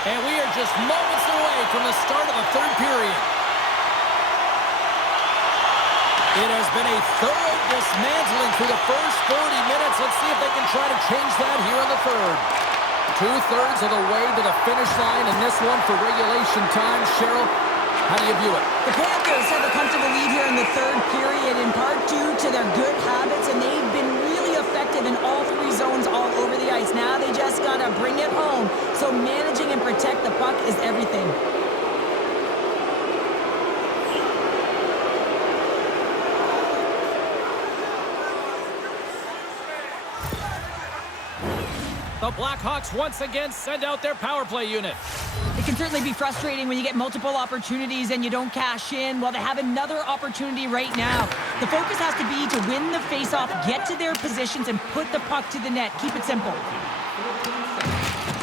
And we are just moments away from the start of the third period. It has been a thorough dismantling through the first 40 minutes. Let's see if they can try to change that here in the third. Two-thirds of the way to the finish line in this one for regulation time. Cheryl, how do you view it? The Panthers have a comfortable lead here in the third period, in part due to their good habits, and they've been really effective in all three zones all over the ice. Now they just got to bring it home. So managing and protect the puck is everything. The Blackhawks once again send out their power play unit. It can certainly be frustrating when you get multiple opportunities and you don't cash in. Well, they have another opportunity right now. The focus has to be to win the faceoff, get to their positions, and put the puck to the net. Keep it simple.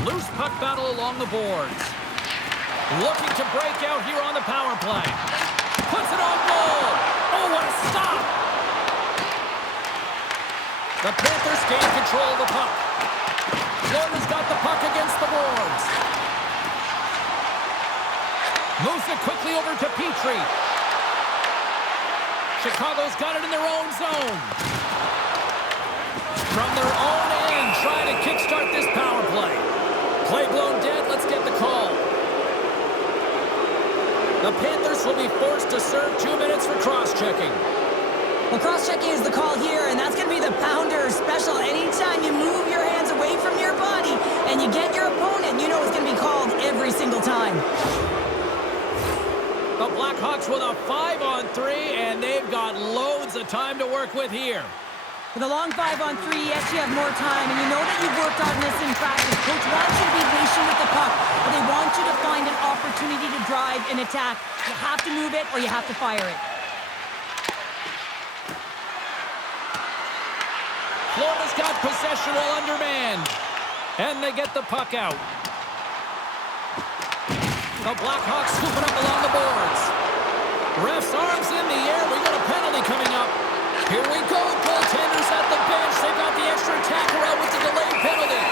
Loose puck battle along the boards. Looking to break out here on the power play. Puts it on goal. Oh, what a stop! The Panthers gain control of the puck. Florida's got the puck against the boards. Moves it quickly over to Petrie. Chicago's got it in their own zone. From their own end, trying to kickstart this power play. Play blown dead, let's get the call. The Panthers will be forced to serve 2 minutes for cross-checking. Well, cross-checking is the call here, and that's going to be the Pounder special. Anytime you move your hands away from your body and you get your opponent, you know it's going to be called every single time. The Blackhawks with a 5-on-3, and they've got loads of time to work with here. With a long 5-on-3, yes, you have more time, and you know that you've worked on this in practice. Coach wants you to be patient with the puck, but they want you to find an opportunity to drive and attack. You have to move it or you have to fire it. Florida's got possession while undermanned. And they get the puck out. The Blackhawks scooping up along the boards. Ref's arms in the air. We got a penalty coming up. Here we go. Goaltenders at the bench. They got the extra attacker out with the delayed penalty.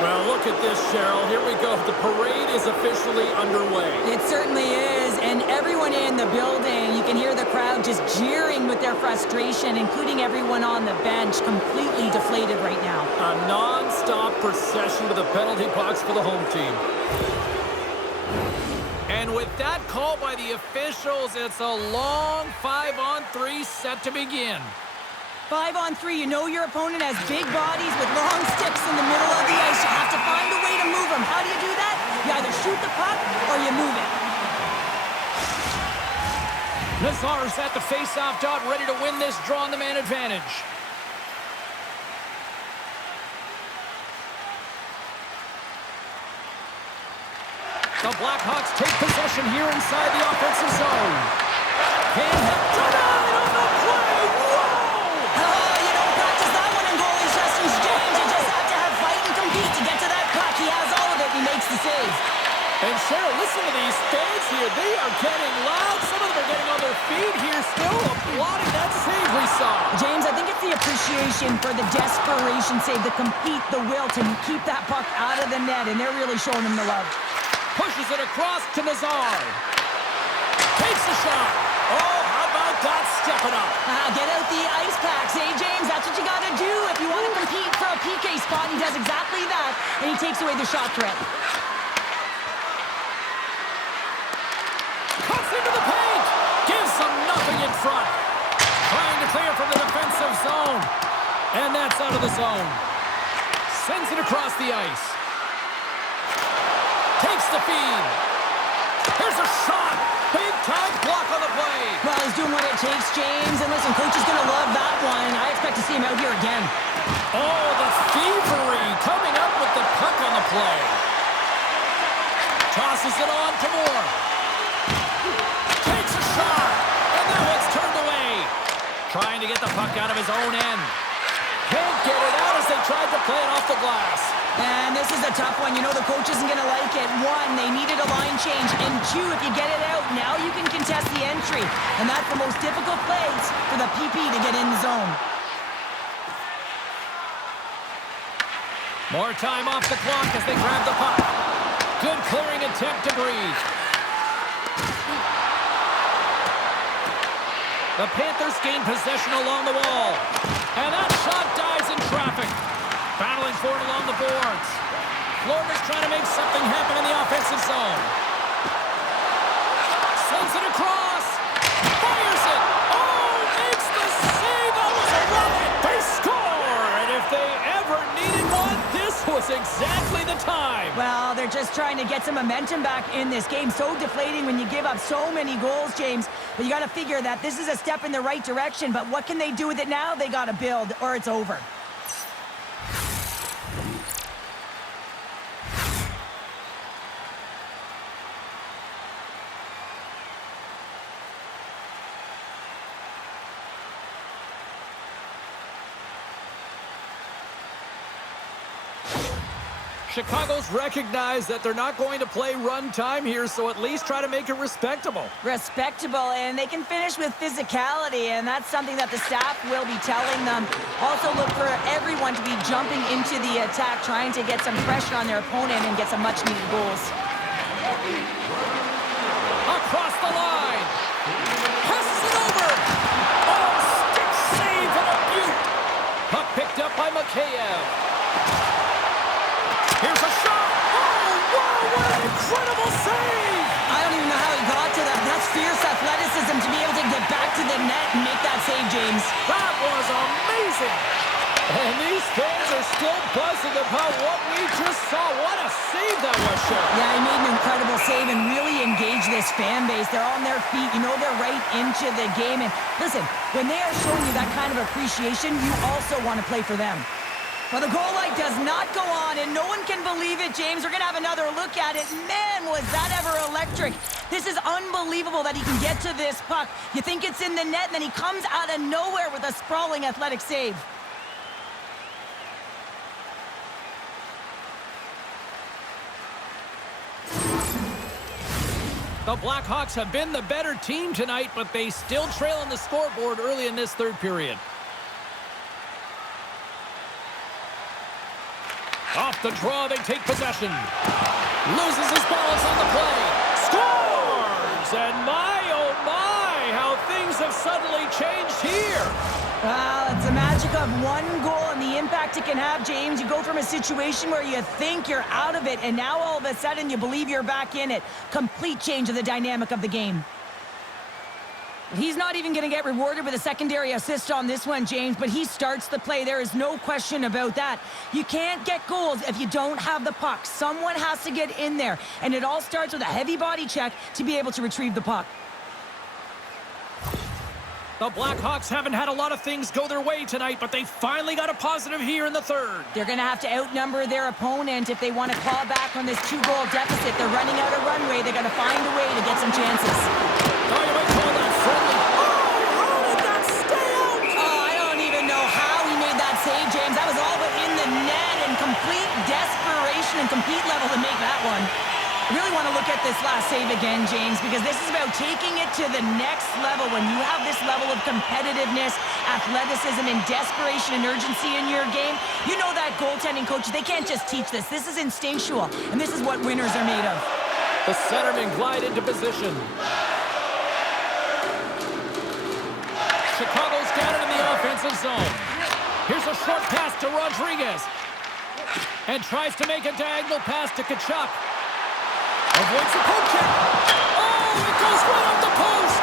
Well, look at this, Cheryl. Here we go. The parade is officially underway. It certainly is, and everyone in the building, you can hear the crowd just jeering with their frustration, including everyone on the bench, completely deflated right now. A non-stop procession with the penalty box for the home team. And with that call by the officials, it's a long 5-on-3 set to begin. 5-on-3, you know your opponent has big bodies with long sticks in the middle of the ice. You have to find a way to move them. How do you do that? You either shoot the puck or you move it. Nazar's at the face-off dot, ready to win this draw on the man advantage. The Blackhawks take possession here inside the offensive zone. Can't help denied on the play. Whoa! You don't practice that one in goalie sessions, James. You just have to have fight and compete to get to that puck. He has all of it. He makes the save. And Cheryl, listen to these fans here. They are getting loud. Some of them are getting on their feet here, still applauding that save we saw. James, I think it's the appreciation for the desperation save, the compete, the will to keep that puck out of the net, and they're really showing him the love. Pushes it across to Nazar. Takes the shot. Oh, how about that stepping up? Get out the ice packs, eh, James? That's what you got to do if you want to compete for a PK spot. He does exactly that, and he takes away the shot threat. Cuts into the paint. Gives them nothing in front. Trying to clear from the defensive zone. And that's out of the zone. Sends it across the ice. Takes the feed. Here's a shot. Big time block on the play. Well, he's doing what it takes, James. And listen, coach is going to love that one. I expect to see him out here again. Oh, the thievery coming up with the puck on the play. Tosses it on to Moore. Takes a shot. And that one's turned away. Trying to get the puck out of his own end. Can't get it out as they tried to play it off the glass. And this is a tough one. You know the coach isn't going to like it. One, they needed a line change. And two, if you get it out, now you can contest the entry. And that's the most difficult place for the PP to get in the zone. More time off the clock as they grab the puck. Good clearing attempt to breathe. The Panthers gain possession along the wall. And that shot dies in traffic. Battling for it along the boards. Florida's trying to make something happen in the offensive zone. Sends it across. Fires it. Oh, makes the save. That was a run. They score. And if they ever needed one, this was exactly the time. Well, they're just trying to get some momentum back in this game. So deflating when you give up so many goals, James. But you got to figure that this is a step in the right direction. But what can they do with it now? They got to build or it's over. Chicago's recognized that they're not going to play run time here, so at least try to make it respectable. Respectable, and they can finish with physicality, and that's something that the staff will be telling them. Also look for everyone to be jumping into the attack, trying to get some pressure on their opponent and get some much-needed goals. Across the line. Passes it over. Oh, stick save and a beaut. Puck picked up by Mikheyev. Here's a shot! Oh, wow, what an incredible save! I don't even know how he got to that. That's fierce athleticism to be able to get back to the net and make that save, James. That was amazing! And these fans are still buzzing about what we just saw. What a save that was, Sheriff. Yeah, he made an incredible save and really engaged this fan base. They're on their feet. You know they're right into the game. And listen, when they are showing you that kind of appreciation, you also want to play for them. Well, the goal light does not go on, and no one can believe it, James. We're going to have another look at it. Man, was that ever electric. This is unbelievable that he can get to this puck. You think it's in the net, and then he comes out of nowhere with a sprawling athletic save. The Blackhawks have been the better team tonight, but they still trail on the scoreboard early in this third period. Off the draw, they take possession. Loses his balance on the play. Scores! And my, oh my, how things have suddenly changed here. Well, it's the magic of one goal and the impact it can have, James. You go from a situation where you think you're out of it, and now all of a sudden you believe you're back in it. Complete change of the dynamic of the game. He's not even going to get rewarded with a secondary assist on this one, James, but he starts the play. There is no question about that. You can't get goals if you don't have the puck. Someone has to get in there, and it all starts with a heavy body check to be able to retrieve the puck. The Blackhawks haven't had a lot of things go their way tonight, but they finally got a positive here in the third. They're going to have to outnumber their opponent if they want to claw back on this 2-goal deficit. They're running out of runway. They're going to find a way to get some chances. Oh, you might call that friendly. Oh, how did that stay out? Oh, I don't even know how he made that save, James. That was all but in the net and complete desperation and compete level to make that one. I really want to look at this last save again, James, because this is about taking it to the next level. When you have this level of competitiveness, athleticism, and desperation and urgency in your game, you know that goaltending coach, they can't just teach this. This is instinctual, and this is what winners are made of. The centerman glide into position. Chicago's got it in the offensive zone. Here's a short pass to Rodriguez. And tries to make a diagonal pass to Tkachuk. Avoids the poke check. Oh, it goes right off the post.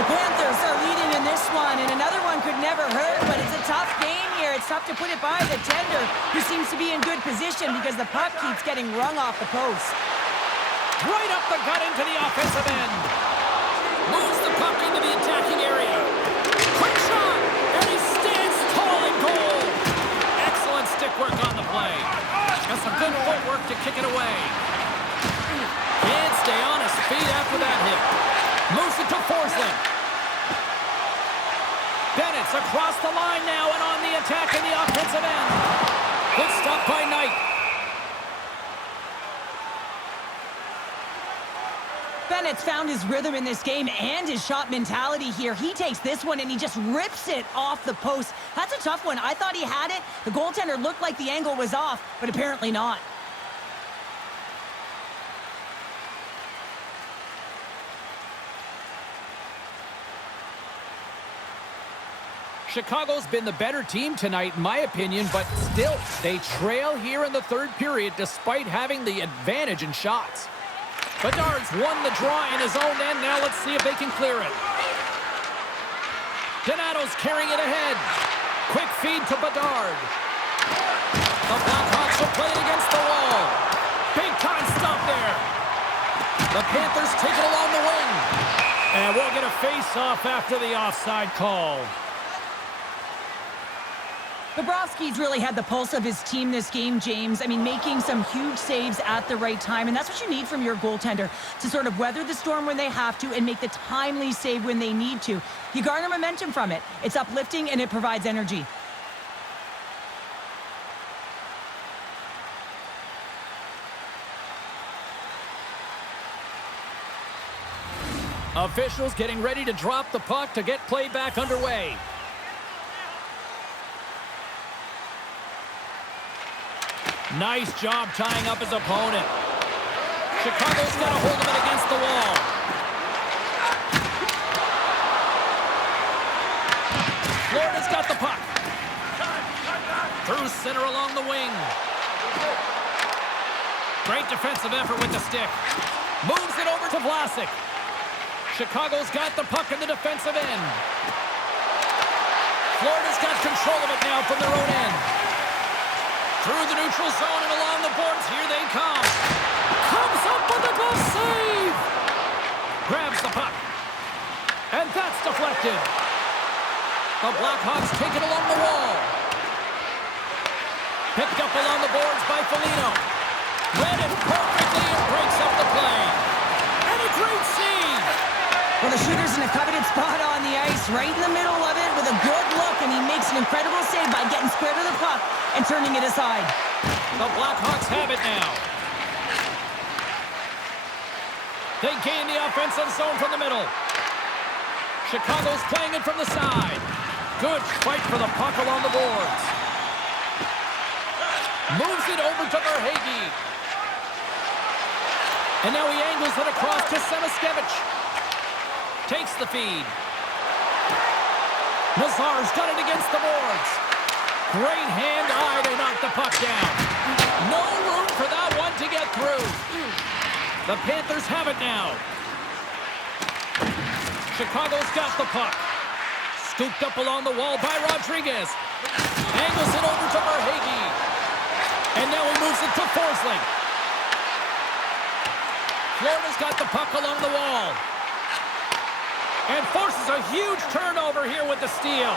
The Panthers are leading in this one, and another one could never hurt, but it's a tough game here. It's tough to put it by the tender, who seems to be in good position because the puck keeps getting rung off the post. Right up the gut into the offensive end. Moves the puck into the attacking area. Quick shot, and he stands tall in goal. Excellent stick work on the play. Got some good footwork to kick it away. Can't stay on his feet after that hit. Moves it to Forsling. Bennett's across the line now and on the attack in the offensive end. Good stop by Knight. Bennett's found his rhythm in this game and his shot mentality here. He takes this one and he just rips it off the post. That's a tough one. I thought he had it. The goaltender looked like the angle was off, but apparently not. Chicago's been the better team tonight, in my opinion, but still, they trail here in the third period despite having the advantage in shots. Bedard's won the draw in his own end. Now let's see if they can clear it. Donato's carrying it ahead. Quick feed to Bedard. The Blackhawks will play it against the wall. Big time stop there. The Panthers take it along the wing. And we'll get a face-off after the offside call. Bobrovsky's really had the pulse of his team this game, James. I mean, making some huge saves at the right time, and that's what you need from your goaltender, to sort of weather the storm when they have to and make the timely save when they need to. You garner momentum from it. It's uplifting, and it provides energy. Officials getting ready to drop the puck to get play back underway. Nice job tying up his opponent. Chicago's got a hold of it against the wall. Florida's got the puck. Through center along the wing. Great defensive effort with the stick. Moves it over to Vlasic. Chicago's got the puck in the defensive end. Florida's got control of it now from their own end. Through the neutral zone and along the boards, here they come. Comes up with a glove save. Grabs the puck. And that's deflected. The Blackhawks take it along the wall. Picked up along the boards by Foligno. Read it perfectly and breaks up the play. And a great save. Well, the shooter's in a coveted spot on the ice, right in the middle of it with a good look, and he makes an incredible save by getting square to the puck and turning it aside. The Blackhawks have it now. They gain the offensive zone from the middle. Chicago's playing it from the side. Good fight for the puck along the boards. Moves it over to Verhaeghe. And now he angles it across to Semiskevich. Takes the feed. Nazar's got it against the boards. Great hand-eye to knock the puck down. No room for that one to get through. The Panthers have it now. Chicago's got the puck. Scooped up along the wall by Rodriguez. Angles it over to Verhaeghe. And now he moves it to Forsling. Florida's got the puck along the wall. And forces a huge turnover here with the steal.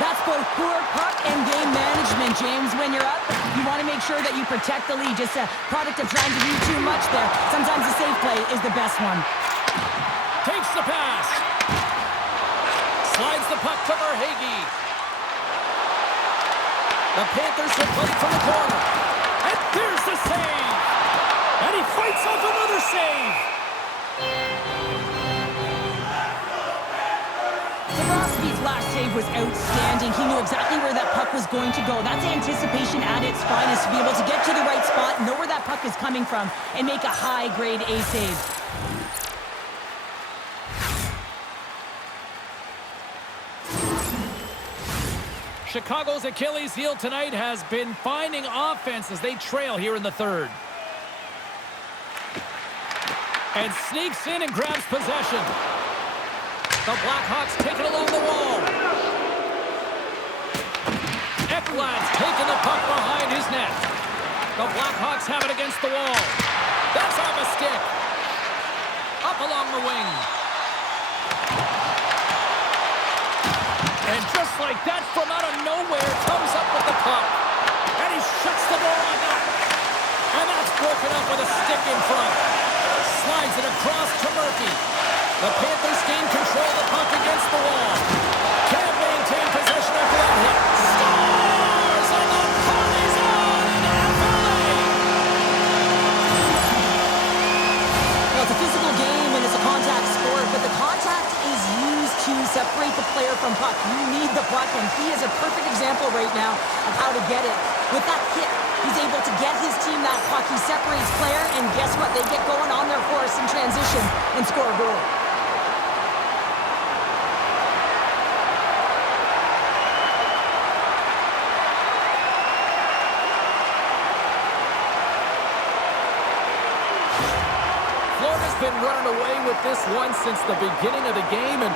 That's both poor puck and game management, James. When you're up, you want to make sure that you protect the lead. Just a product of trying to do too much there. Sometimes the safe play is the best one. Takes the pass. Slides the puck to Verhaeghe. The Panthers will play from the corner. And there's the save. And he fights off another save. Bobrovsky's last save was outstanding. He knew exactly where that puck was going to go. That's anticipation at its finest, to be able to get to the right spot, know where that puck is coming from, and make a high-grade A save. Chicago's Achilles heel tonight has been finding offense as they trail here in the third. And sneaks in and grabs possession. The Blackhawks take it along the wall. Ekblad's taking the puck behind his net. The Blackhawks have it against the wall. That's off a stick. Up along the wing. And just like that, from out of nowhere, comes up with the puck. And he shuts the door on that. And that's broken up with a stick in front. Slides it across to Murphy. The Panthers gain control of the puck against the wall. Can't maintain possession after that hit. Scores! And the party's on in FLA! Well, it's a physical game, and right now of how to get it. With that kick, he's able to get his team that puck. He separates player, and guess what? They get going on their horse in transition and score a goal. Florida's been running away with this one since the beginning of the game, and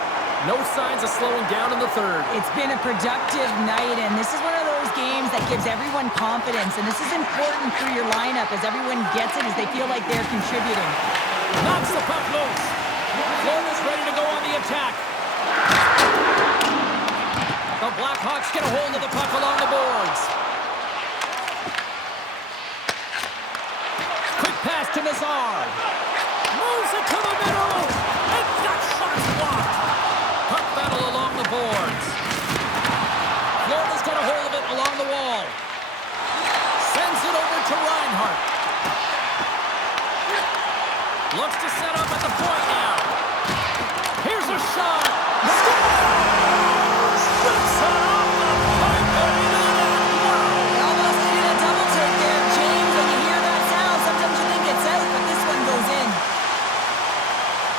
no signs of slowing down in the third. It's been a productive night, and this is one of those games that gives everyone confidence, and this is important for your lineup as everyone gets it, as they feel like they're contributing. Knocks the puck loose. Florida's ready to go on the attack. The Blackhawks get a hold of the puck along the boards. Quick pass to Nazar. Moves it to the middle. And that shot's blocked. Puck battle along the boards. Florida's got a hold of it along the wall. Sends it over to Reinhart. Looks to set up at the point now. Here's a shot. Scores! Puts it off the pipe and into the net. Wow! They almost needed a double take there, James. When you hear that sound, sometimes you think it's out, but this one goes in.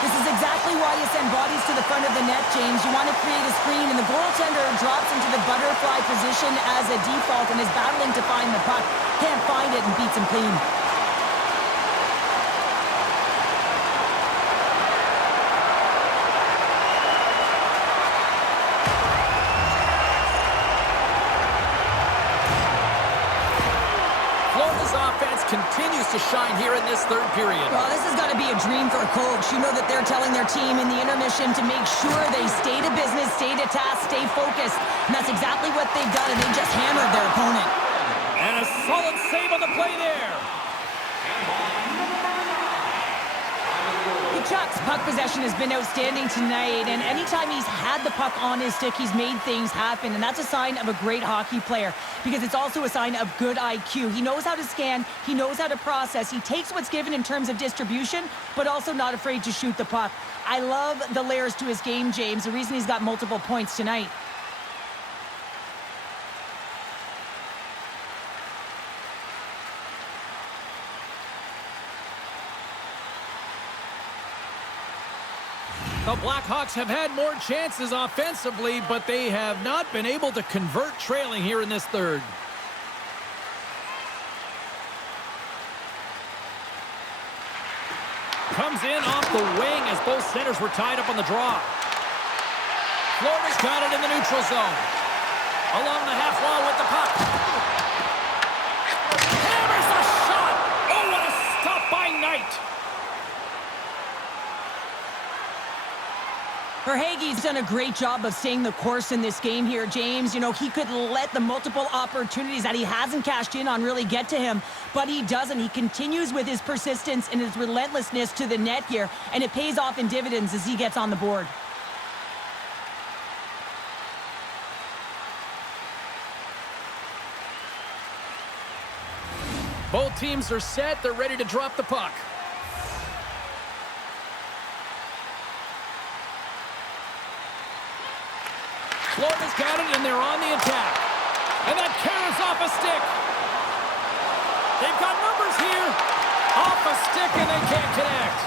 This is exactly why you send bodies to the front of the net, James. You want to create a screen, and the goaltender drops into the butterfly position as a default and is battling to find the puck. Can't find it and beats him clean. Florida's offense continues to shine here in this third period. Well, this has got to be a dream for a coach. You know that they're telling their team in the intermission to make sure they stay to business, stay to task, stay focused. And that's exactly what they've done, and they just hammered their opponent. And a solid save on the play there. Chuck's puck possession has been outstanding tonight, and anytime he's had the puck on his stick, he's made things happen, and that's a sign of a great hockey player because it's also a sign of good IQ. He knows how to scan, he knows how to process, he takes what's given in terms of distribution, but also not afraid to shoot the puck. I love the layers to his game, James, the reason he's got multiple points tonight. The Blackhawks have had more chances offensively, but they have not been able to convert trailing here in this third. Comes in off the wing as both centers were tied up on the draw. Florida's got it in the neutral zone. Along the half wall with the puck. Hammers the shot! Oh, what a stop by Knight! Verhaeghe's done a great job of staying the course in this game here, James. You know, he could let the multiple opportunities that he hasn't cashed in on really get to him, but he doesn't. He continues with his persistence and his relentlessness to the net here, and it pays off in dividends as he gets on the board. Both teams are set. They're ready to drop the puck. Florida's got it, and they're on the attack. And that carries off a stick. They've got numbers here. Off a stick, and they can't connect.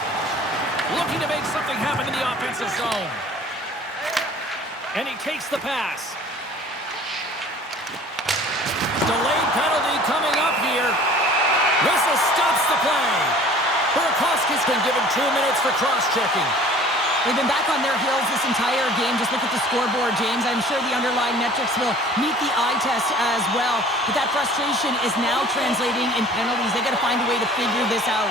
Looking to make something happen in the offensive zone. And he takes the pass. Delayed penalty coming up here. Whistle stops the play. Burakovsky's been given 2 minutes for cross-checking. They've been back on their heels this entire game. Just look at the scoreboard, James. I'm sure the underlying metrics will meet the eye test as well. But that frustration is now translating in penalties. They've got to find a way to figure this out.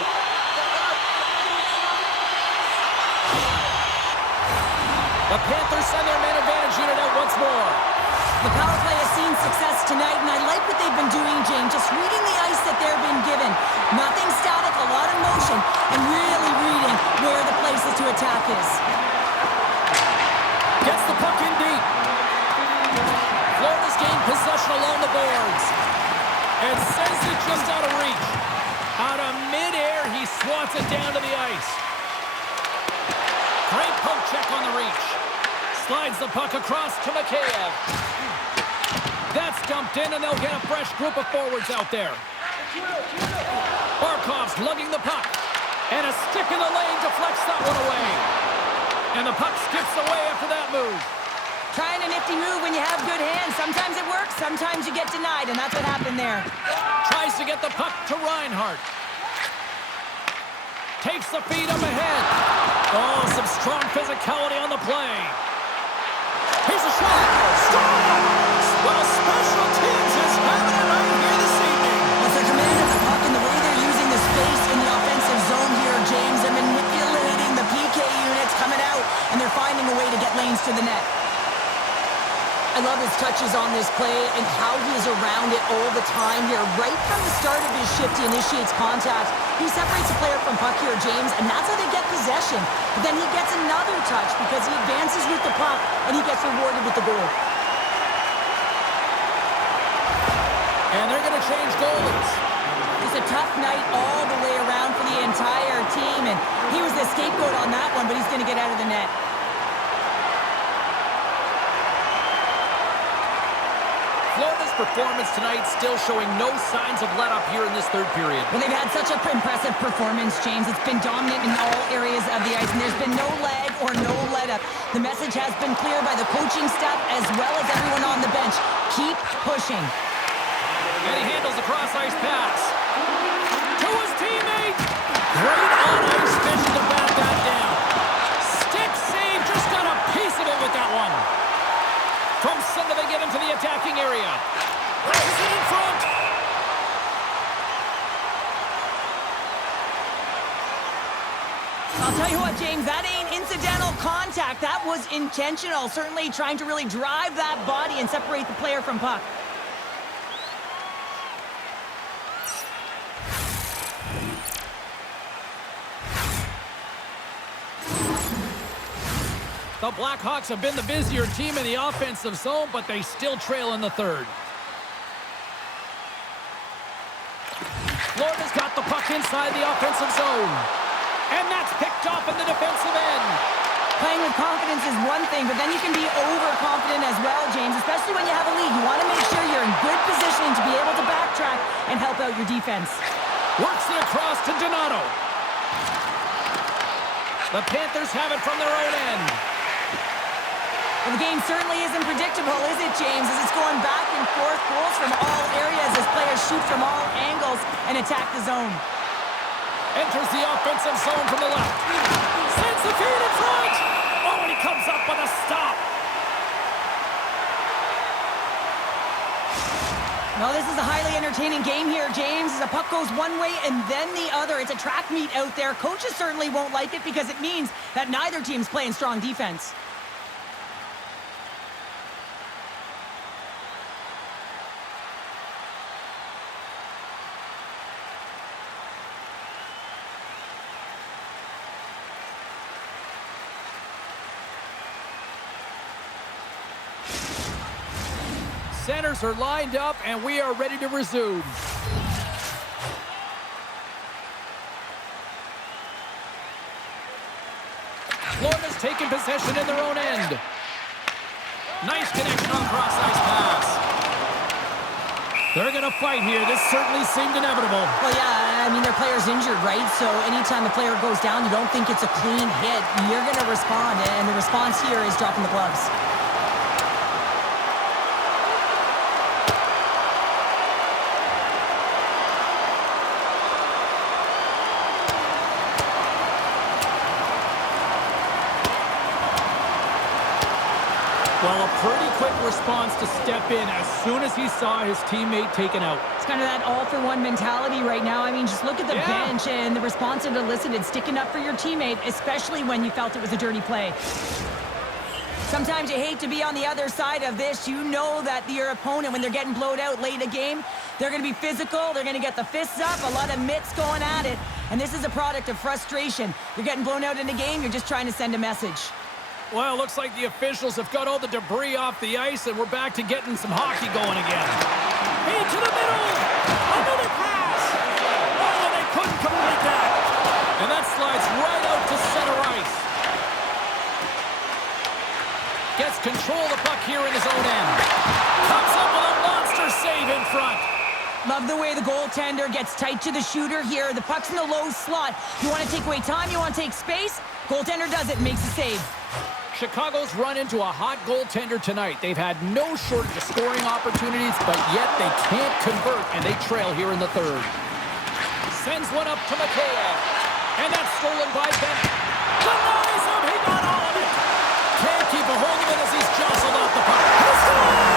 The Panthers send their man advantage unit out once more. The power play has seen success tonight, and I like what they've been doing, James. Just reading the ice that they're being given. Nothing static, a lot of motion, and really reading where the places to attack is. Gets the puck in deep. Florida's gained possession along the boards. And sends it just out of reach. Out of midair, he swats it down to the ice. Great poke check on the reach. Slides the puck across to Mikheyev. That's dumped in, and they'll get a fresh group of forwards out there. Barkov's lugging the puck. And a stick in the lane deflects that one away. And the puck skips away after that move. Trying a nifty move when you have good hands. Sometimes it works, sometimes you get denied, and that's what happened there. Tries to get the puck to Reinhart. Takes the feed up ahead. Oh, some strong physicality on the play. Here's a shot. Scores! Well, special teams is having it right here this evening. With their command of the puck and the way they're using the space in the offensive zone here, James, they're manipulating the PK units coming out, and they're finding a way to get lanes to the net. I love his touches on this play and how he is around it all the time here. Right from the start of his shift, he initiates contact. He separates the player from puck here, James, and that's how they get possession. But then he gets another touch because he advances with the puck, and he gets rewarded with the goal. And they're going to change goalies. It's a tough night all the way around for the entire team, and he was the scapegoat on that one, but he's going to get out of the net. Florida's performance tonight still showing no signs of let-up here in this third period. Well, they've had such an impressive performance, James. It's been dominant in all areas of the ice, and there's been no lag or no let-up. The message has been clear by the coaching staff as well as everyone on the bench. Keep pushing. And he handles the cross-ice pass. To his teammate. Great on-ice vision to bat that down. Stick save, just got a piece of it with that one. From center, they get into the attacking area. Places it in front. I'll tell you what, James, that ain't incidental contact. That was intentional. Certainly trying to really drive that body and separate the player from puck. The Blackhawks have been the busier team in the offensive zone, but they still trail in the third. Florida's got the puck inside the offensive zone. And that's picked off in the defensive end. Playing with confidence is one thing, but then you can be overconfident as well, James, especially when you have a lead. You want to make sure you're in good positioning to be able to backtrack and help out your defense. Works it across to Donato. The Panthers have it from their own end. Well, the game certainly isn't predictable, is it, James? As it's going back and forth, goals from all areas as players shoot from all angles and attack the zone. Enters the offensive zone from the left. Sends the feed in front. Oh, and he comes up with a stop. No, this is a highly entertaining game here, James. As the puck goes one way and then the other. It's a track meet out there. Coaches certainly won't like it because it means that neither team's playing strong defense. Centers are lined up, and we are ready to resume. Florida's taking possession in their own end. Nice connection on cross-ice pass. They're going to fight here. This certainly seemed inevitable. Well, yeah, I mean, their player's injured, right? So anytime a player goes down, you don't think it's a clean hit. You're going to respond, and the response here is dropping the gloves. Well, a pretty quick response to step in as soon as he saw his teammate taken out. It's kind of that all-for-one mentality right now. I mean, just look at the bench and the response it elicited, sticking up for your teammate, especially when you felt it was a dirty play. Sometimes you hate to be on the other side of this. You know that your opponent, when they're getting blowed out late in a game, they're going to be physical. They're going to get the fists up, a lot of mitts going at it. And this is a product of frustration. You're getting blown out in a game. You're just trying to send a message. Well, it looks like the officials have got all the debris off the ice, and we're back to getting some hockey going again. Into the middle! Another pass! Oh, they couldn't complete that! And that slides right out to center ice. Gets control of the puck here in his own end. Comes up with a Love the way the goaltender gets tight to the shooter here. The puck's in the low slot. You want to take away time, you want to take space? Goaltender does it and makes a save. Chicago's run into a hot goaltender tonight. They've had no shortage of scoring opportunities, but yet they can't convert, and they trail here in the third. Sends one up to Mikheyev, and that's stolen by Bennett. Denies him, he got all of it. Can't keep a hold of it as he's jostled off the puck. He scores!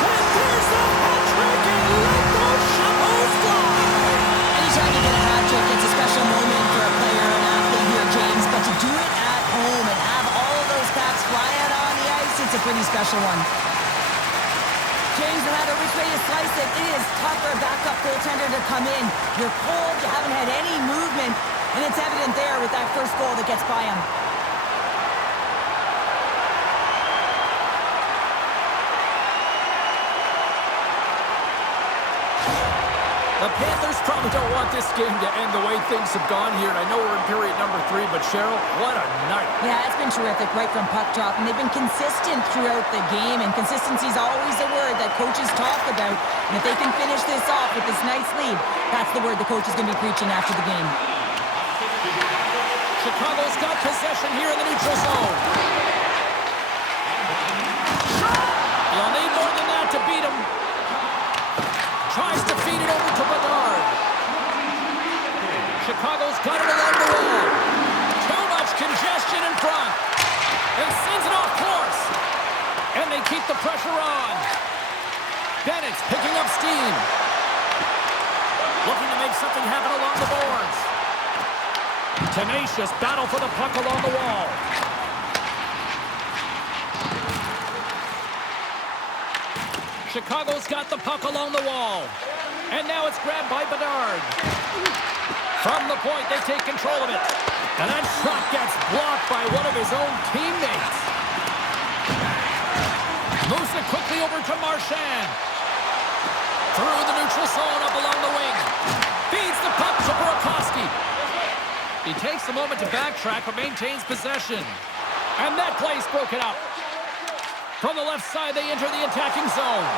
And there's the hat trick, and let those shovels fly! Anytime you get a hat trick, it's a special moment for a player or an athlete here, James, but to do it at home and have all of those caps fly out on the ice, it's a pretty special one. James, no matter which way you slice it, it is tough for a backup goaltender to come in. You're cold, you haven't had any movement, and it's evident there with that first goal that gets by him. The Panthers probably don't want this game to end the way things have gone here. And I know we're in period number 3, but Cheryl, what a night. Yeah, it's been terrific right from puck drop, and they've been consistent throughout the game, and consistency is always a word that coaches talk about. And if they can finish this off with this nice lead, that's the word the coach is going to be preaching after the game. Chicago's got possession here in the neutral zone. You'll need more than that to beat him. Tries to feed it over to Bedard. Chicago's got it along the wall. Too much congestion in front. And sends it off course. And they keep the pressure on. Bennett's picking up steam. Looking to make something happen along the boards. Tenacious battle for the puck along the wall. Chicago's got the puck along the wall. And now it's grabbed by Bedard. From the point, they take control of it. And that shot gets blocked by one of his own teammates. Moves it quickly over to Marchand. Through the neutral zone, up along the wing. Feeds the puck to Burakovsky. He takes a moment to backtrack, but maintains possession. And that play's broken up. From the left side, they enter the attacking zone.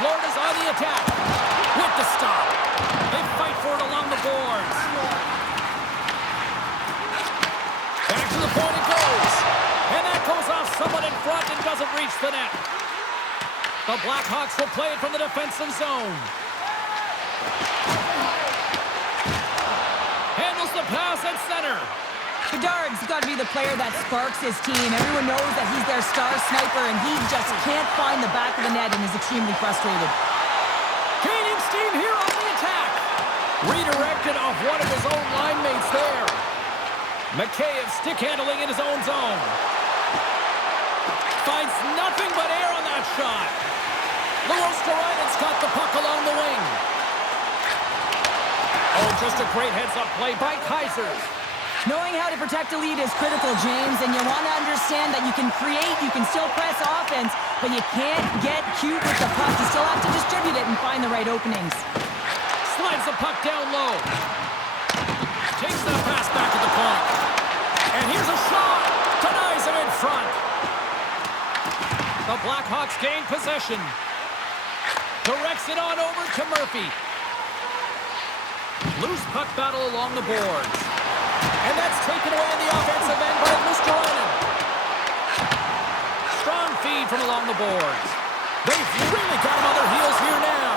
Florida's on the attack. With the stop. They fight for it along the boards. Back to the point it goes. And that goes off someone in front and doesn't reach the net. The Blackhawks will play it from the defensive zone. Handles the pass at center. Bedard's got to be the player that sparks his team. Everyone knows that he's their star sniper, and he just can't find the back of the net and is extremely frustrated. Gaining steam here on the attack. Redirected off one of his own line mates there. Mikheyev stick handling in his own zone. Finds nothing but air on that shot. Luosterainen's got the puck along the wing. Oh, just a great heads-up play by Kaiser. Knowing how to protect a lead is critical, James, and you want to understand that you can create, you can still press offense, but you can't get cute with the puck. You still have to distribute it and find the right openings. Slides the puck down low. Takes that pass back to the point. And here's a shot. Denies him in front. The Blackhawks gain possession. Directs it on over to Murphy. Loose puck battle along the boards. And that's taken away in the offensive end by Luosterainen. Strong feed from along the boards. They've really got him on their heels here now.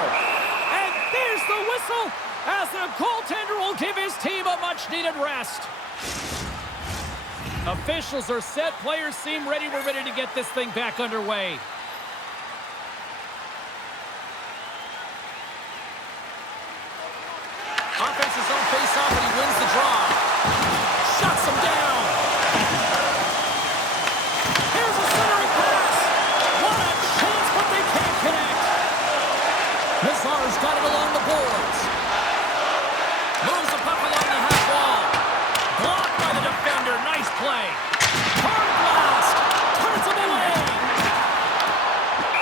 And there's the whistle as the goaltender will give his team a much-needed rest. Officials are set. Players seem ready. We're ready to get this thing back underway. Offense's own face-off, and he wins the draw. Shuts him down. Here's a centering pass. What a chance, but they can't connect. Nazar's got it along the boards. Moves the puck along the half wall. Blocked by the defender. Nice play. Hard blast. Turns him away.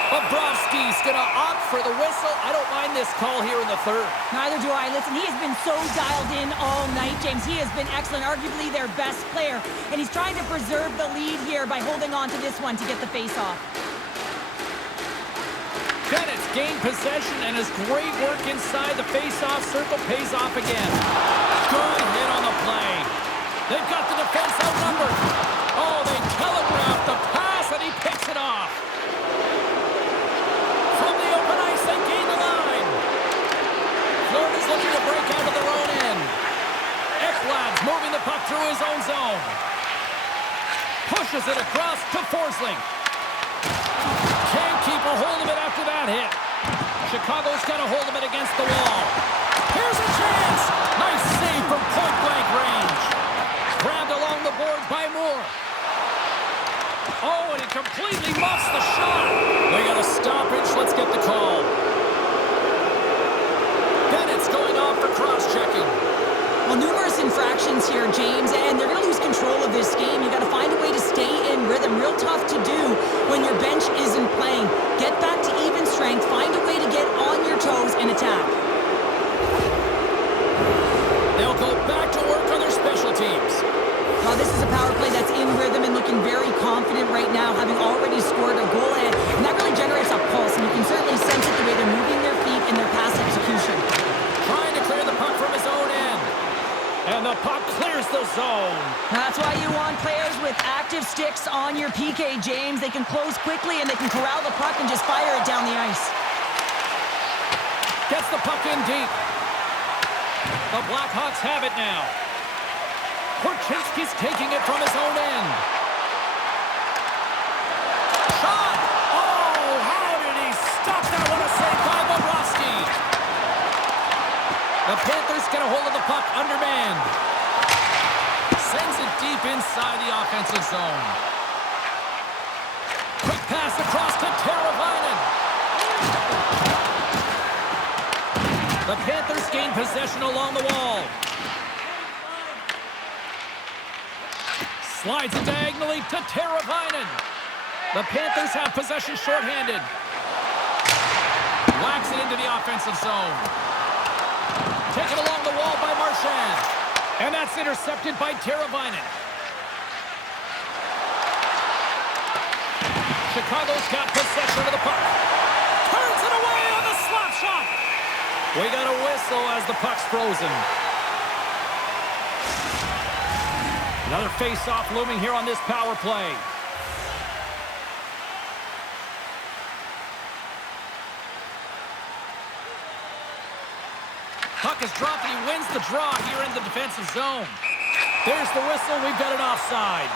Bobrovsky's going to opt for the whistle. I don't mind this call here in the third. Neither do I. Listen, he has been so dialed in all night, James. He has been excellent, arguably their best player. And he's trying to preserve the lead here by holding on to this one to get the face-off. Bennett's gained possession, and his great work inside the face-off circle pays off again. Good hit on the play. They've got the defense outnumbered. Oh, they telegraphed the pass, and he picks it off. From the open ice, they gain the line. Florida's looking to break out of their own end. Ekblad's moving the puck through his own zone. Pushes it across to Forsling. Can't keep a hold of it after that hit. Chicago's got a hold of it against the wall. Here's a chance. Nice save from point-blank range. Grabbed along the boards by Moore. Oh, and he completely muffs the shot. They got a stoppage. Let's get the call. Bennett's going off for cross-checking. Well, numerous infractions here, James, and they're going to lose control of this game. You got to find a way to stay in rhythm. Real tough to do when your bench isn't playing. Get back to even strength. Find a way to get on your toes and attack. They'll go back to work on their special teams. Well, this is a power play that's in rhythm and looking very confident right now, having already scored a goal, and that really generates a pulse, and you can certainly sense it the way they're moving their feet in their pass execution. Trying to clear the puck from his own end. And the puck clears the zone. That's why you want players with active sticks on your PK, James. They can close quickly and they can corral the puck and just fire it down the ice. Gets the puck in deep. The Blackhawks have it now. Korchinski's taking it from his own end. Shot! Oh, how did he stop that? What a save by Bobrovsky. The Panthers get a hold of the puck undermanned. Sends it deep inside the offensive zone. Quick pass across to Teravainen. The Panthers gain possession along the wall. Slides it diagonally to Teravainen. The Panthers have possession shorthanded. Whacks it into the offensive zone. Taken along the wall by Marchand. And that's intercepted by Teravainen. Chicago's got possession of the puck. Turns it away on the slap shot. We got a whistle as the puck's frozen. Another face-off looming here on this power play. Puck is dropped and he wins the draw here in the defensive zone. There's the whistle. We've got an offside.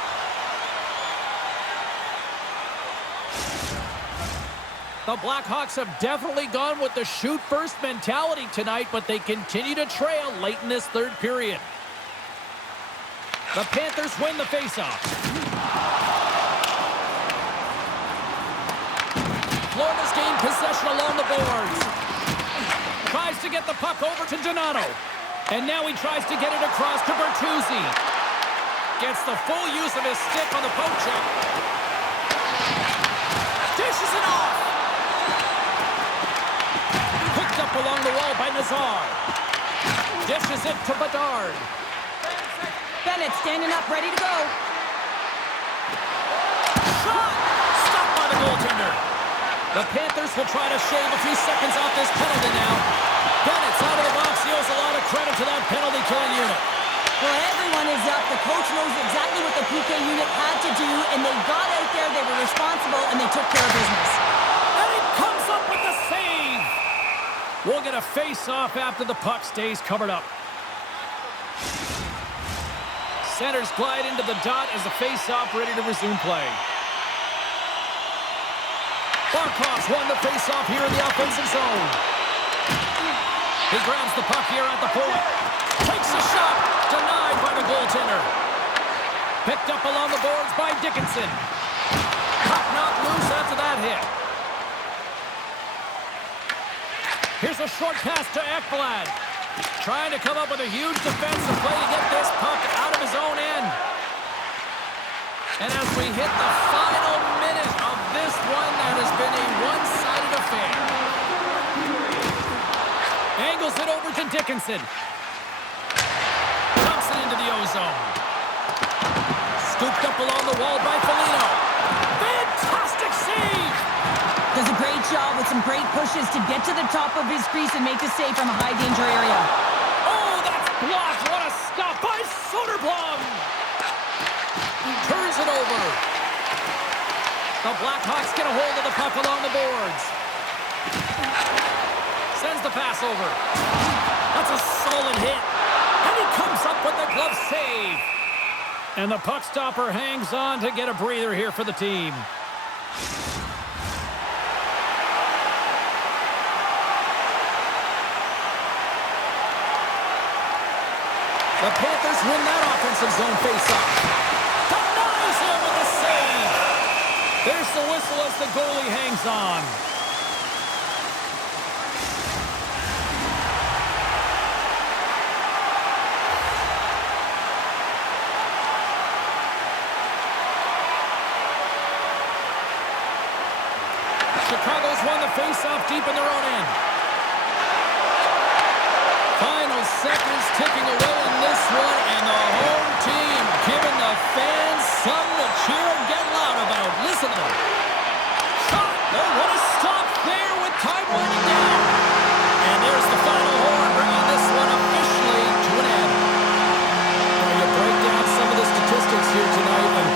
The Blackhawks have definitely gone with the shoot-first mentality tonight, but they continue to trail late in this third period. The Panthers win the face-off. Florida's gained possession along the boards. Tries to get the puck over to Donato. And now he tries to get it across to Bertuzzi. Gets the full use of his stick on the poke check. Dishes it off. Picked up along the wall by Nazar. Dishes it to Bedard. Bennett standing up, ready to go. Shot! Stopped by the goaltender. The Panthers will try to shave a few seconds off this penalty now. Bennett's out of the box. He owes a lot of credit to that penalty killing unit. Well, everyone is up. The coach knows exactly what the PK unit had to do, and they got out there, they were responsible, and they took care of business. And he comes up with the save. We'll get a face-off after the puck stays covered up. Centers glide into the dot as the face-off ready to resume play. Blackhawks won the face-off here in the offensive zone. He grabs the puck here at the point. Takes a shot. Denied by the goaltender. Picked up along the boards by Dickinson. Puck knocked loose after that hit. Here's a short pass to Ekblad. Trying to come up with a huge defensive play to get this puck out of his own end. And as we hit the final minute of this one, that has been a one-sided affair. Angles it over to Dickinson. Dumps it into the ozone. Scooped up along the wall by Foligno. Fantastic save! Does a great job with some great pushes to get to the top of his crease and make a save from a high-danger area. Oh, that's blocked. What a stop by Soderblom. He turns it over. The Blackhawks get a hold of the puck along the boards. Sends the pass over. That's a solid hit. And he comes up with the glove save. And the puck stopper hangs on to get a breather here for the team. The Panthers win that offensive zone faceoff. Denies him with a save. There's the whistle as the goalie hangs on. Chicago's won the faceoff deep in their own end. Final seconds ticking away in this one, and the home team giving the fans something to cheer and get loud about. Listen to them. Shot! Oh, what a stop there with time winding down. And there's the final horn, bringing this one officially to an end. Now you break down some of the statistics here tonight, and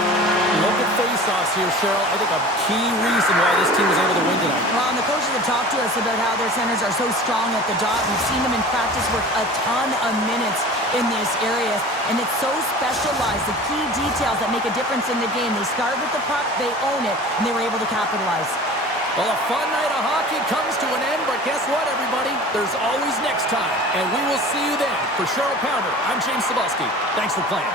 look at face-offs here, Cheryl. I think a key reason why this team was able to win tonight. Well, and the coaches have talked to us about how their centers are so strong at the dot. We've seen them in practice work a ton of minutes in this area, and it's so specialized, the key details that make a difference in the game. They start with the puck, they own it, and they were able to capitalize. Well, a fun night of hockey comes to an end, but guess what, everybody? There's always next time, and we will see you then. For Cheryl Pounder, I'm James Cebulski. Thanks for playing.